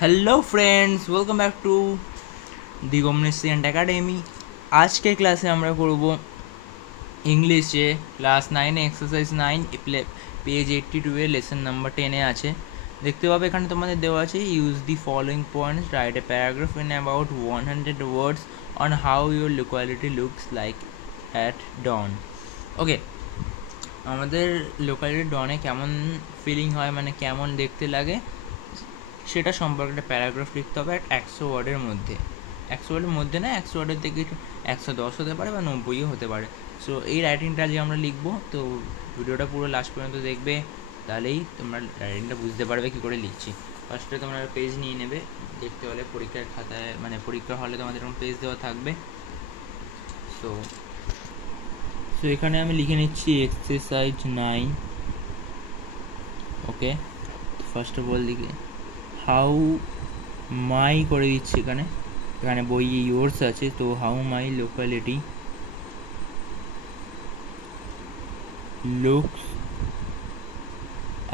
Hello friends, welcome back to the omniscient academy. आज के क्लासे আমরা করব ইংলিশে ক্লাস 9 এক্সারসাইজ 9 পেজ 82 এর লেসন নাম্বার 10 এ আছে। দেখতে পাবে এখানে তোমাদের দেওয়া আছে use the following points, write a paragraph in about 100 words on how your locality looks like at dawn. Okay, আমাদের লোকালিটি ডনে কেমন ফিলিং হয়, মানে কেমন দেখতে লাগে সেটা সম্পর্কে একটা প্যারাগ্রাফ লিখতে হবে 100 ওয়ার্ডের মধ্যে। 100 ওয়ার্ডের মধ্যে না, 100 ওয়ার্ডের থেকে 110 হতে পারে বা 90ও হতে পারে। সো এই রাইটিংটা যে আমরা লিখবো, তো ভিডিওটা পুরো লাস্ট পর্যন্ত দেখবে, তাহলেই তোমরা রাইটিংটা বুঝতে পারবে কী করে লিখছি। ফার্স্টে তোমরা পেজ নিয়ে নেবে, দেখতে হলে পরীক্ষার খাতায় মানে পরীক্ষা হলে তোমাদের এরকম পেজ দেওয়া থাকবে। সো এখানে আমি লিখে নিচ্ছি exercise 9। Okay, first of all লিখে হাউ মাই করে দিচ্ছি। এখানে বইয়ে ইয়োর্স আছে, তো how my locality looks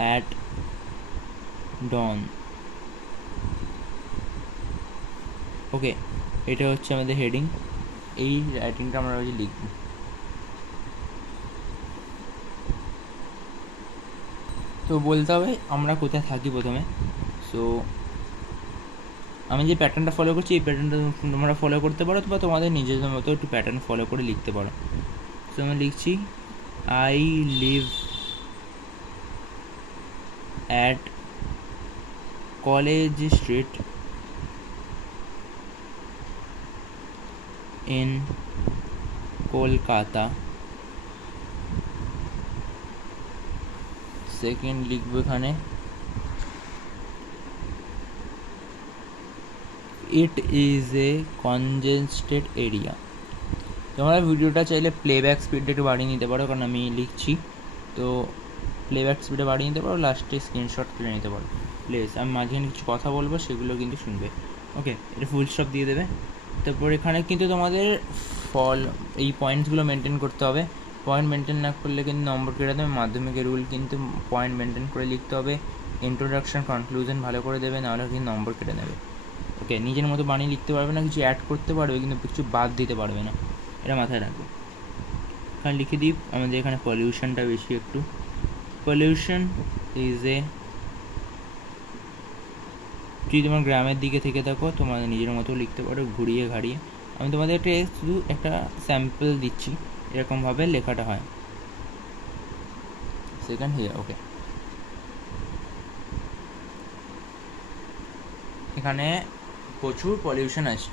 at dawn. Okay, এটা হচ্ছে আমাদের হেডিং। এই রাইটিংটা আমরা লিখব। তো বলতে হবে আমরা কোথায় থাকি প্রথমে। সো আমি যে প্যাটার্নটা ফলো করছি, এই প্যাটার্নটা তোমরা ফলো করতে পারো, বা তোমাদের নিজেদের মতো একটু প্যাটার্ন ফলো করে লিখতে পারো। সো আমি লিখছি I live at college street in Kolkata. Second লিখবো এখানে it is a congested area. তোমরা ভিডিওটা চাইলে প্লেব্যাক স্পিডটা একটু বাড়িয়ে নিতে পারো, কারণ আমি লিখছি, তো প্লেব্যাক স্পিডে বাড়িয়ে নিতে পারো, লাস্টে স্ক্রিনশট তুলে নিতে পারো। প্লিজ আমি মাঝখানে কিছু কথা বলবো, সেগুলো কিন্তু শুনবে। ওকে, এটা ফুল স্টপ দিয়ে দেবে। তারপর এখানে কিন্তু তোমাদের এই পয়েন্টসগুলো মেনটেন করতে হবে। পয়েন্ট মেনটেন না করলে কিন্তু নম্বর কেটে দেবে। মাধ্যমিকের রুল কিন্তু পয়েন্ট মেনটেন করে লিখতে হবে। ইন্ট্রোডাকশন, কনক্লুশন ভালো করে দেবে, নাহলে কিন্তু নম্বর কেটে নেবে। ওকে, নিজের মতো বানিয়ে লিখতে পারবে না, কিছু অ্যাড করতে পারবে কিন্তু কিছু বাদ দিতে পারবে না, এটা মাথায় রাখবে। এখানে লিখে দিই আমাদের এখানে পলিউশনটা বেশি একটু। পলিউশন ইজ এ, যদি তোমার গ্রামের দিকে থেকে থাকো তোমাদের নিজের মতো লিখতে পারো ঘুরিয়ে ঘাড়িয়ে। আমি তোমাদের শুধু একটা স্যাম্পল দিচ্ছি এরকমভাবে লেখাটা হয়। Second here. ওকে, এখানে প্রচুর পলিউশন আছে,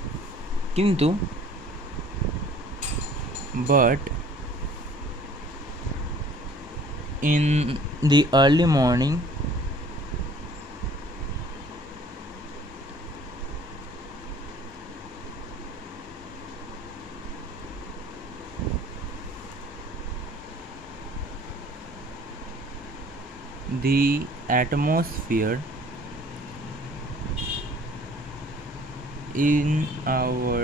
কিন্তু but in the early morning the atmosphere in our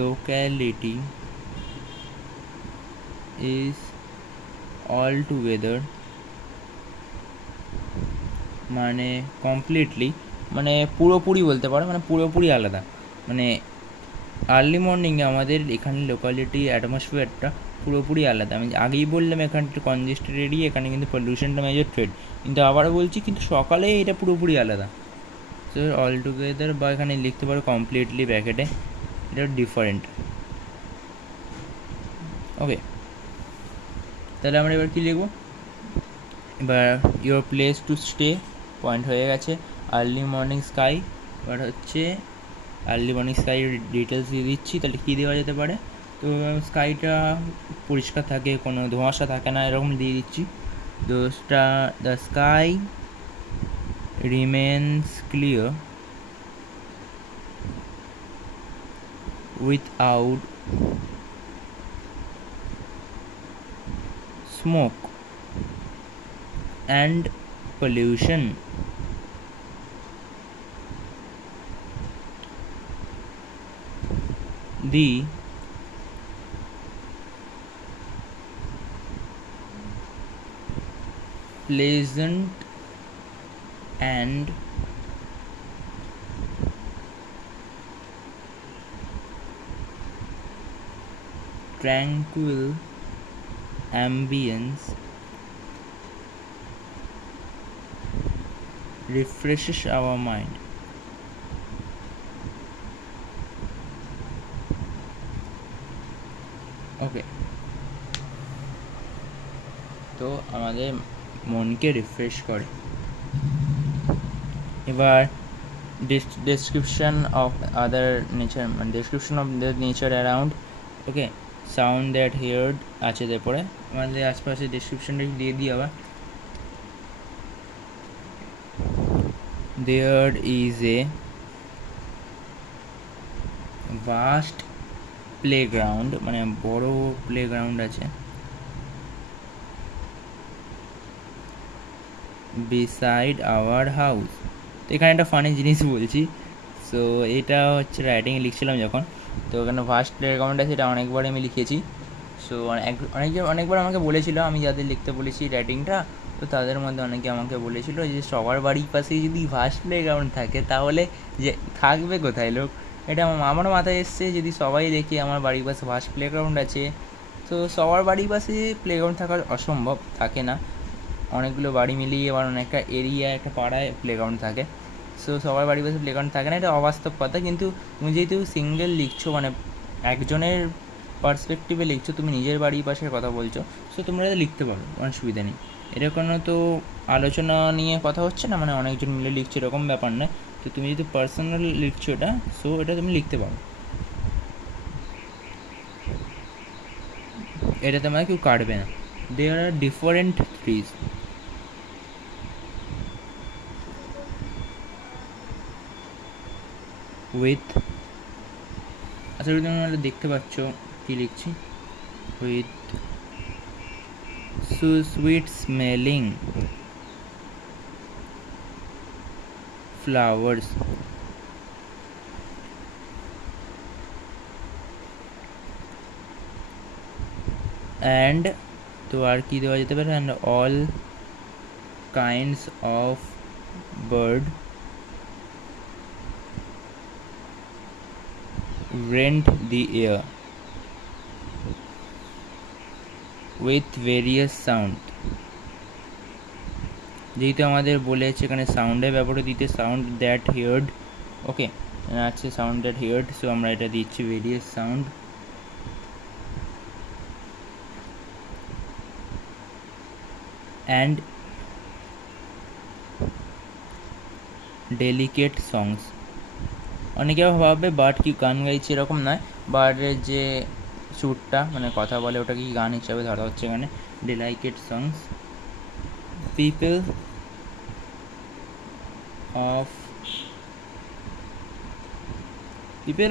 locality is altogether, মানে কমপ্লিটলি, মানে পুরোপুরি বলতে পারো, মানে পুরোপুরি আলাদা। মানে আর্লি মর্নিংয়ে আমাদের এখানে লোকালিটি অ্যাটমসফিয়ারটা পুরোপুরি আলাদা। আমি আগেই বললাম এখানে কনজেস্টেড এরিয়া, এখানে কিন্তু পলিউশনটা মেজর ট্রেড, কিন্তু আবারও বলছি কিন্তু সকালে এটা পুরোপুরি আলাদা। সো অল টুগেদার, বা এখানে লিখতে পারো কমপ্লিটলি ব্র্যাকেটে, এটা ডিফারেন্ট। ওকে, তাহলে আমরা এবার কী লিখবো? এবার your place to stay point হয়ে গেছে। আর্লি মর্নিং স্কাই, এবার হচ্ছে আর্লি মর্নিং স্কাই ডিটেলস দিয়ে দিচ্ছি। তাহলে কী দেওয়া যেতে পারে? তো স্কাইটা পরিষ্কার থাকে, কোনো ধোঁয়াশা থাকে না, এরকম দিয়ে দিচ্ছি। The sky remains clear without smoke and pollution. The pleasant and tranquil ambience refreshes our mind. ওকে, তো আমাদের মনকে রিফ্রেশ করে। এবার description of other nature, description of the nature around, okay, sound that heard আছে, তারপরে আমাদের আশপাশে ডেসক্রিপশনটা দিয়ে দিই আবার। There is a vast playground, মানে বড় প্লেগ্রাউন্ড আছে, beside our house। তো এখানে একটা ফানি জিনিস বলছি। সো এটা হচ্ছে রাইটিংয়ে লিখছিলাম যখন, তো ওখানে ফার্স্ট প্লেগ্রাউন্ড আছে, এটা অনেকবার আমি লিখেছি। সো অনেকবার আমাকে বলেছিল, আমি যাদের লিখতে বলেছি রাইটিংটা, তো তাদের মধ্যে অনেকে আমাকে বলেছিল যে সবার বাড়ির পাশে যদি ফার্স্ট প্লেগ্রাউন্ড থাকে তাহলে যে থাকবে কোথায় লোক। এটা আমার মাথায় এসছে, যদি সবাই দেখি আমার বাড়ির পাশে ফার্স্ট প্লেগ্রাউন্ড আছে, তো সবার বাড়ির পাশে প্লেগ্রাউন্ড থাকার অসম্ভব, থাকে না। অনেকগুলো বাড়ি মিলিয়ে আবার অনেকটা এরিয়া, একটা পাড়ায় প্লেগ্রাউন্ড থাকে। সো সবার বাড়ির পাশে প্লেগ্রাউন্ড থাকে না, এটা অবাস্তব কথা। কিন্তু তুমি যেহেতু সিঙ্গেল লিখছো, মানে একজনের পার্সপেক্টিভে লিখছো, তুমি নিজের বাড়ির পাশের কথা বলছো, সো তোমরা এটা লিখতে পারো, কোনো অসুবিধা নেই। এটা কোনো তো আলোচনা নিয়ে কথা হচ্ছে না, মানে অনেকজন মিলে লিখছো এরকম ব্যাপার নয়। তো তুমি যদি পার্সোনাল লিখছো এটা, সো এটা তুমি লিখতে পারো, এটা তোমার কেউ কাটবে না। দেয়ার আর ডিফারেন্ট ট্রিজ, উইথ, আচ্ছা তোমরা দেখতে পাচ্ছ কি লিখছি, with sweet smelling flowers and, তো আর কি দেওয়া যেতে পারে, and all kinds of bird rent the air with various sound। যেহেতু আমাদের বলেছে এখানে সাউন্ডের ব্যাপারে দিতে, সাউন্ড দ্যাট হিয়ার্ড, ওকে আছে সাউন্ড দ্যাট হিয়ার্ড, সো আমরা এটা দিচ্ছি ভেরিয়াস সাউন্ড। অ্যান্ড ডেলিকেট সংস, অনেকে ভাবে বাট কি গান গাইছে, এরকম নয়, বাটের যে সুরটা মানে কথা বলে ওটা কি গান হিসাবে ধরা হচ্ছে এখানে। Delicate songs, people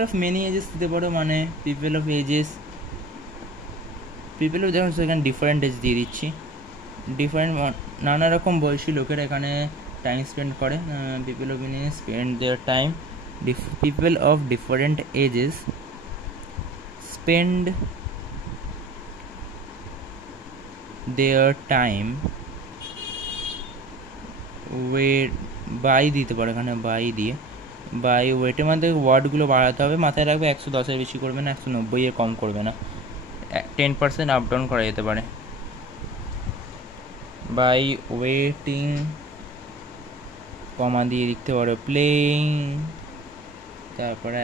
of many ages দিতে পারো, মানে people of ages, people of, যেমন সেখানে ডিফারেন্ট এজ দিয়ে দিচ্ছি, ডিফারেন্ট নানা রকম বয়সী লোকেরা এখানে টাইম স্পেন্ড করে। People of many spend their time, people of different ages spend their time wait, by দিতে পারো এখানে, বাই দিয়ে, বাই ওয়েটের মধ্যে ওয়ার্ডগুলো বাড়াতে হবে, মাথায় রাখবে 110-এর বেশি করবে না, 190-এর কম করবে না, 10% আপ ডাউন করা যেতে পারে। বাই ওয়েটিং কমা দিয়ে লিখতে পারো প্লেইং, তারপরে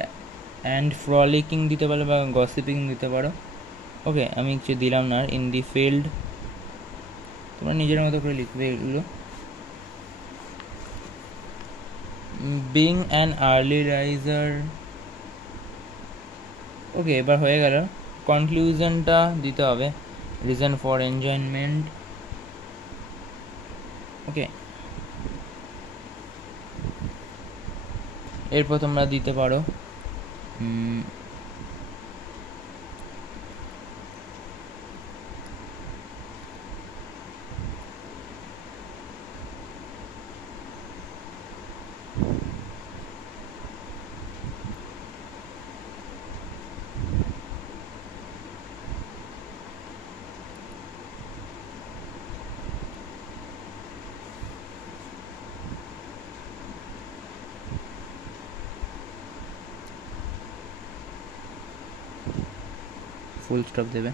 অ্যান্ড ফ্রলিকিং দিতে পারো বা গসিপিং দিতে পারো। ওকে, আমি কিছু দিলাম না। ইন দি ফিল্ড, তোমরা নিজের মতো করে লিখবে এগুলো। বিং অ্যান আর্লি রাইজার, ওকে এবার হয়ে গেল। কনক্লুশনটা দিতে হবে, রিজন ফর এনজয়মেন্ট, ওকে। এরপর তোমরা দিতে পারো ফুল স্টপ দেবে।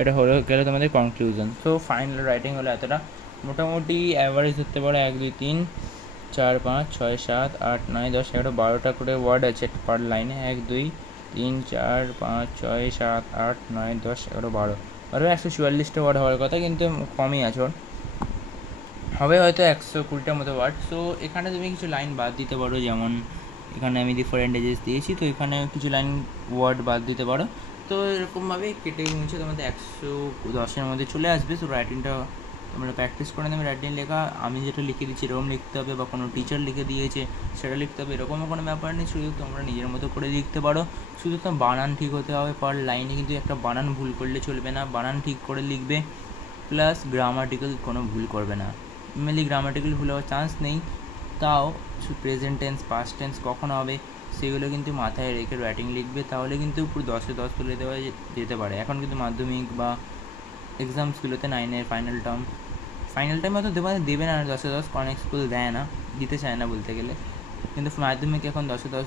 এটা হলো গেলে তোমাদের কনক্লুশন। তো ফাইনাল রাইটিং হলো এতটা, মোটামুটি অ্যাভারেজ ধরতে পারো 1 2 3 4 5 6 7 8 9 10 11 12টা করে ওয়ার্ড আছে পার লাইনে। 1 2 3 4 5 6 7 8 9 10 11 12 144টা ওয়ার্ড হওয়ার কথা, কিন্তু কমই আছে ওর, হবে হয়তো 120টার মতো ওয়ার্ড। সো এখানে তুমি কিছু লাইন বাদ দিতে পারো, যেমন এখানে আমি ডিফারেন্ট এজেস দিয়েছি, তো এখানে কিছু লাইন ওয়ার্ড বাদ দিতে পারো। তো এরকমভাবে কেটে মুছে তোমাদের 110-এর মধ্যে চলে আসবে। তো রাইটিংটা তোমরা প্র্যাকটিস করে নেবে। রাইটিং লেখা আমি যেটা লিখে দিচ্ছি এরকম লিখতে হবে, বা কোনো টিচার লিখে দিয়েছে সেটা লিখতে হবে, এরকমও কোনো ব্যাপার নেই। শুধু তোমরা নিজের মতো করে লিখতে পারো, শুধু তোমার বানান ঠিক হতে হবে পার লাইনে, কিন্তু একটা বানান ভুল করলে চলবে না, বানান ঠিক করে লিখবে, প্লাস গ্রামাটিক্যাল কোনো ভুল করবে না। মেনলি গ্রামাটিক্যাল ভুল হওয়ার চান্স নেই, তাও প্রেজেন্ট টেন্স পাস্ট টেন্স কখন হবে সেগুলো কিন্তু মাথায় রেখে রাইটিং লিখবে, তাহলে কিন্তু পুরো 10-এ 10 তুলে দেওয়া যেতে পারে। এখন কিন্তু মাধ্যমিক বা এক্সামসগুলোতে 9-এর ফাইনাল টাইম হয়তো দেবে না 10-এ 10, অনেক স্কুল দেয় না, দিতে চায় না বলতে গেলে, কিন্তু মাধ্যমিক এখন 10-এ 10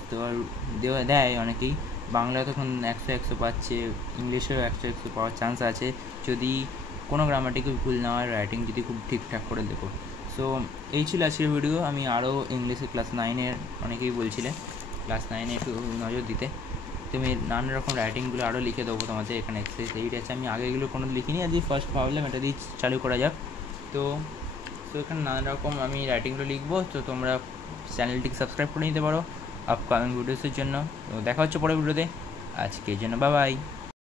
দেয় অনেকেই। বাংলা তখন 100 পাচ্ছে, ইংলিশেও 100 পাওয়ার চান্স আছে যদি কোনো গ্রামাটিক্যাল ভুল না হয়, রাইটিং যদি খুব ঠিকঠাক করে দেখো। সো এই ছিল আজকের ভিডিও। আমি আরও ইংলিশে ক্লাস 9-এর অনেকেই বলছিলে ক্লাস 9-এ একটু নজর দিতে, তুমি নানা রকম রাইটিংগুলো আরও লিখে দেবো তোমাদের। এখানে এক্সারসাইজ 8 আছে, আমি আগে এগুলো কোনো লিখিনি, আজকে ফার্স্ট ভাবলাম এটা দিয়ে চালু করা যাক। তো এখানে নানা রকম আমি রাইটিংগুলো লিখবো, তো তোমরা চ্যানেলটিকে সাবস্ক্রাইব করে নিতে পারো আপকামিং ভিডিওসের জন্য। তো দেখা হচ্ছে পরের ভিডিওতে, আজকের জন্য বাই বাই।